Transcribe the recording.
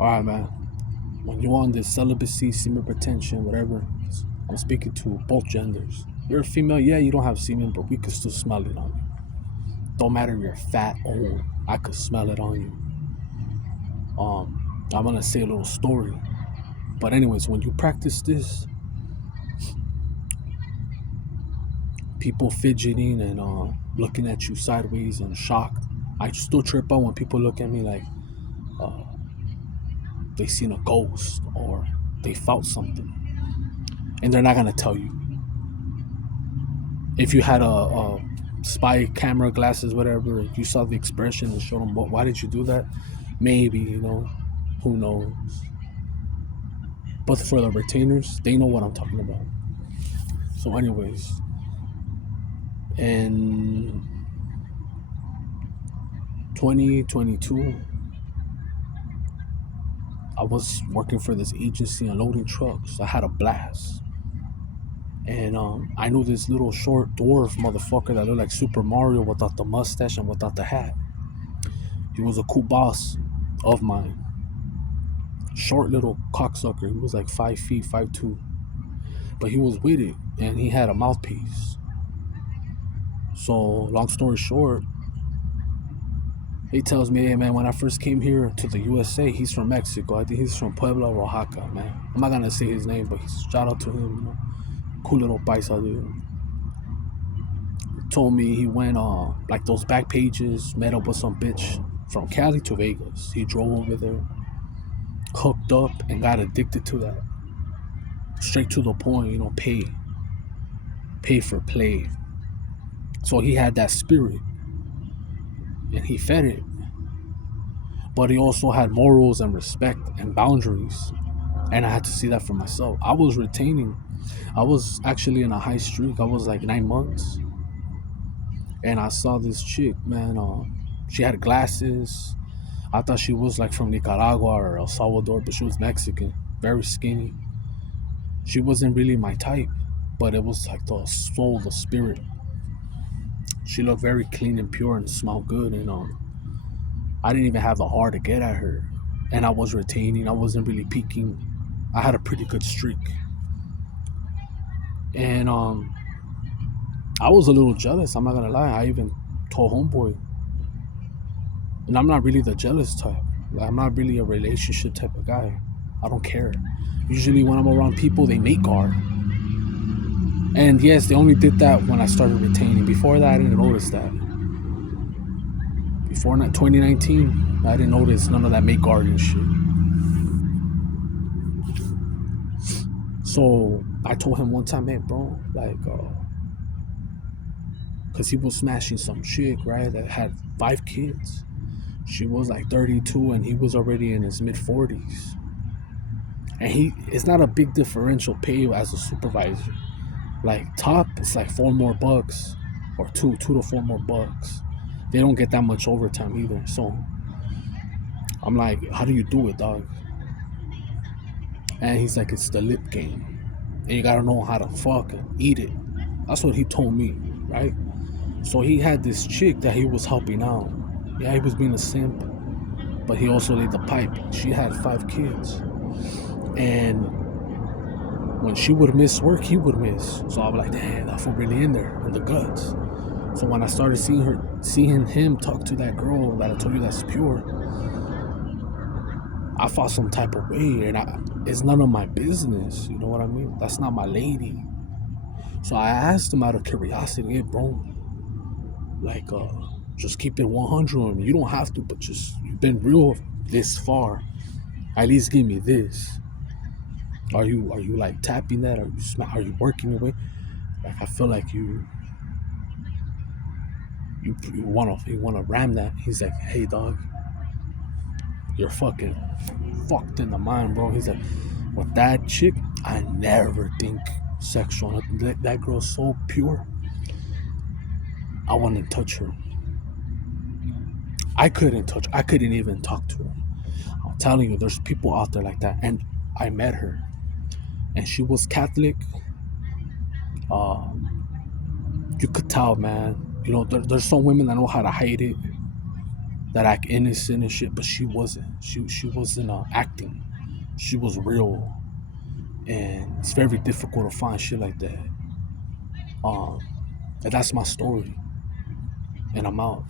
All right, man. When you're on this celibacy, semen retention, whatever, I'm speaking to both genders. You're a female, yeah, you don't have semen, but we could still smell it on you. Don't matter if you're fat, old, I could smell it on you. I'm gonna say a little story. But anyways, when you practice this, people fidgeting and looking at you sideways and shocked. I still trip out when people look at me like uh, they seen a ghost or they felt something, and they're not gonna tell you. If you had a spy camera glasses, whatever, you saw the expression and showed them, why did you do that? Maybe, who knows? But for the retainers, they know what I'm talking about. So, anyways, in 2022, I was working for this agency unloading trucks. I had a blast. And I knew this little short dwarf motherfucker that looked like Super Mario without the mustache and without the hat. He was a cool boss of mine. Short little cocksucker. He was like 5 feet, 5'2". But he was with it, and he had a mouthpiece. So, long story short, he tells me, hey man, when I first came here to the USA, he's from Mexico. I think he's from Puebla, Oaxaca, man. I'm not gonna say his name, but shout out to him. Cool little paisa dude. Told me he went like those back pages, met up with some bitch from Cali to Vegas. He drove over there, hooked up, and got addicted to that. Straight to the point, pay for play. So he had that spirit, and he fed it. But he also had morals and respect and boundaries, and I had to see that for myself. I was retaining. I was actually in a high streak. I was like 9 months, and I saw this chick, man. She had glasses. I thought she was like from Nicaragua or El Salvador, but she was Mexican, very skinny. She wasn't really my type, but it was like the soul, the spirit. She looked very clean and pure and smelled good, and I didn't even have the heart to get at her. And I was retaining. I wasn't really peaking. I had a pretty good streak, and I was a little jealous. I'm not gonna lie. I even told homeboy, and I'm not really the jealous type. Like, I'm not really a relationship type of guy. I don't care. Usually when I'm around people, they make guard. And yes, they only did that when I started retaining. Before that, I didn't notice that. Before 2019, I didn't notice none of that make guard and shit. So I told him one time, hey bro, like, cause he was smashing some chick, right, that had 5 kids. She was like 32 and he was already in his mid 40s. And it's not a big differential pay as a supervisor. Like top, it's like $4 more, or two to 4 more bucks. They don't get that much overtime either. So I'm like, how do you do it, dog? And he's like, it's the lip game. And you gotta know how to fucking eat it. That's what he told me, right? So he had this chick that he was helping out. Yeah, he was being a simp, but he also laid the pipe. She had 5 kids. And when she would miss work, he would miss. So I was like, damn, that fool really in there, in the guts. So when I started seeing him talk to that girl that I told you that's pure, I felt some type of way, and it's none of my business. You know what I mean? That's not my lady. So I asked him out of curiosity, hey, bro, like, just keep it 100 on me. You don't have to, but just, you've been real this far. At least give me this. Are you like tapping that? Are you working away? Like, I feel like you wanna ram that. He's like, hey dog, you're fucking fucked in the mind, bro. He's like, with that chick, I never think sexual. That girl's so pure. I wouldn't touch her. I couldn't even talk to her. I'm telling you, there's people out there like that. And I met her, and she was Catholic. You could tell, man. There's some women that know how to hide it. that act innocent and shit, but she wasn't. She wasn't acting. She was real, and it's very difficult to find shit like that. And that's my story, and I'm out.